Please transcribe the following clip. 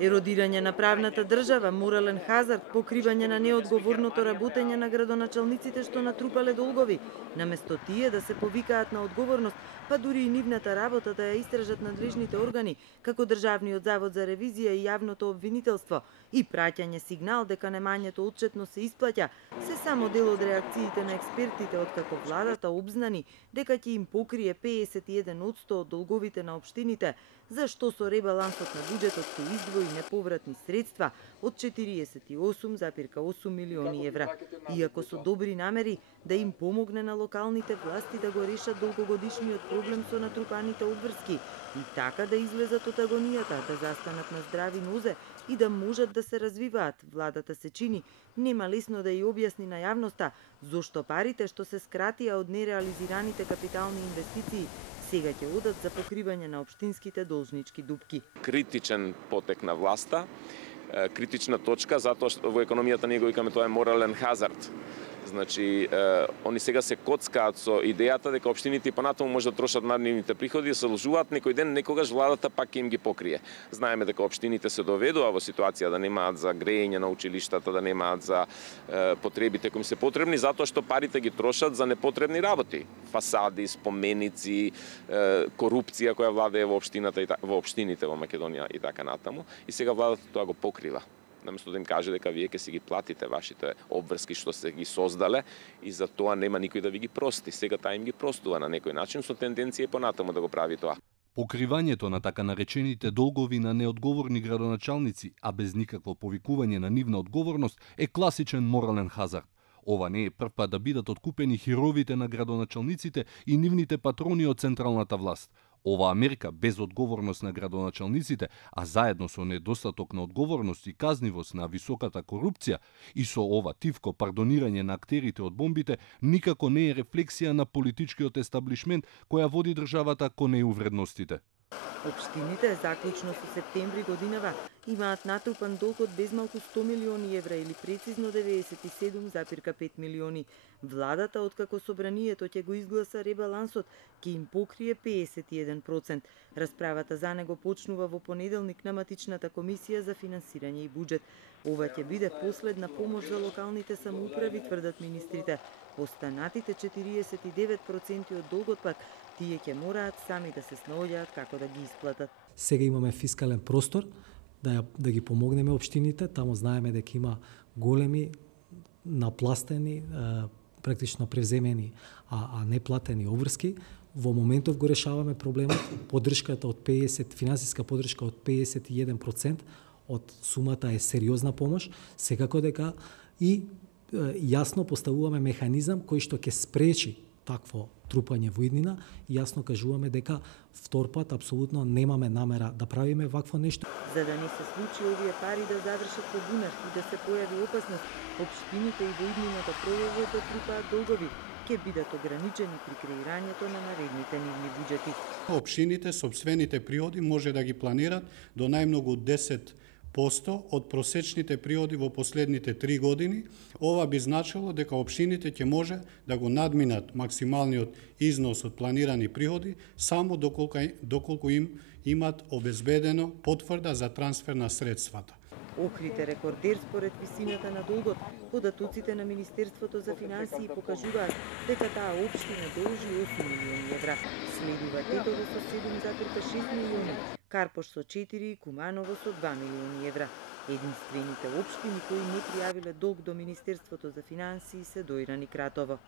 Еродирање на правната држава, морален хазард, покривање на неодговорното работење на градоначалниците што натрупале долгови, наместо тие да се повикаат на одговорност, па дури и нивната работа да ја истражат надлежните органи, како Државниот завод за ревизија и јавното обвинителство, и праќање сигнал дека немањето отчетно се исплаќа, се само дел од реакциите на експертите откако владата обзнани дека ќе им покрие 51% од долговите на општините, за што со ребалансот на буџетот се издвои неповратни средства од 48,8 милиони евра. Иако со добри намери да им помогне на локалните власти да го решат долгогодишниот проблем со натрупаните обврски и така да излезат од агонијата, да застанат на здрави нозе и да можат да се развиваат, владата се чини нема лесно да ја објасни на јавноста зошто парите што се скратија од нереализираните капитални инвестиции сега ќе одат за покривање на општинските должнички дупки. Критичен потек на власта, критична точка, затоа што во економијата ние го викаме тоа е морален хазард. Значи, они сега се коцкаат со идејата дека општините и понатаму може да трошат наднивните приходи, се лжуваат, некој ден некогаш владата пак ќе им ги покрие. Знаеме дека општините се доведува во ситуација да немаат за грејење на училиштата, да немаат за потребите кои се потребни, затоа што парите ги трошат за непотребни работи. Фасади, споменици, корупција која владее во општината во општините во Македонија и така натаму. И сега владата тоа го покрива. Наместо да им каже дека вие ќе си ги платите вашите обврски што се ги создале и за тоа нема никој да ви ги прости. Сега таа им ги простува на некој начин со тенденција и понатаму да го прави тоа. Покривањето на така наречените долгови на неодговорни градоначалници, а без никакво повикување на нивна одговорност, е класичен морален хазард. Ова не е прв пат да бидат откупени херовите на градоначалниците и нивните патрони од централната власт. Оваа мерка без одговорност на градоначалниците, а заедно со недостаток на одговорност и казнивост на високата корупција и со ова тивко пардонирање на актерите од бомбите, никако не е рефлексија на политичкиот естаблишмент која води државата кон неувредностите. Општините, заклучно со септември годинава, имаат натрупан долг од безмалку 100 милиони евра или прецизно 97,5 милиони. Владата, откако собранието ќе го изгласа ребалансот, ќе им покрие 51%. Расправата за него почнува во понеделник на матичната комисија за финансирање и буџет. Ова ќе биде последна помош за локалните самоуправи, тврдат министрите. Останатите 49% од долгот пак тие ќе мораат сами да се снаоѓаат како да ги исплатат. Сега имаме фискален простор да ги помогнеме општините, таму знаеме дека има големи напластени, практично превземени, а неплатени обврски. Во моментов го решаваме проблемот, поддршката од 50, финансиска поддршка од 51% од сумата е сериозна помош, секако дека и јасно поставуваме механизам кој што ќе спречи такво трупање во иднина и јасно кажуваме дека втор пат апсолутно немаме намера да правиме вакво нешто. За да не се случи овие пари да завршат во бунар и да се појави опасност, општините и во иднината продолжуваат да трупаат долгови, ќе бидат ограничени при креирањето на наредните нивни буџети. Општините сопствените приходи може да ги планират до најмногу 10% од просечните приходи во последните 3 години. Ова би значило дека општините ќе може да го надминат максималниот износ од планирани приходи само доколку им имат обезбедено потврда за трансфер на средствата. Охрид е рекордер според висината на долгот. Податоците на Министерството за финансии покажуваат дека таа општина должи 8 милиони евра. Следува Тетово со 7,6 милиони, Карпош со 4 и Куманово со 2 милиони евра. Единствените општини кои не пријавиле долг до Министерството за финансии се Дојран и Кратово.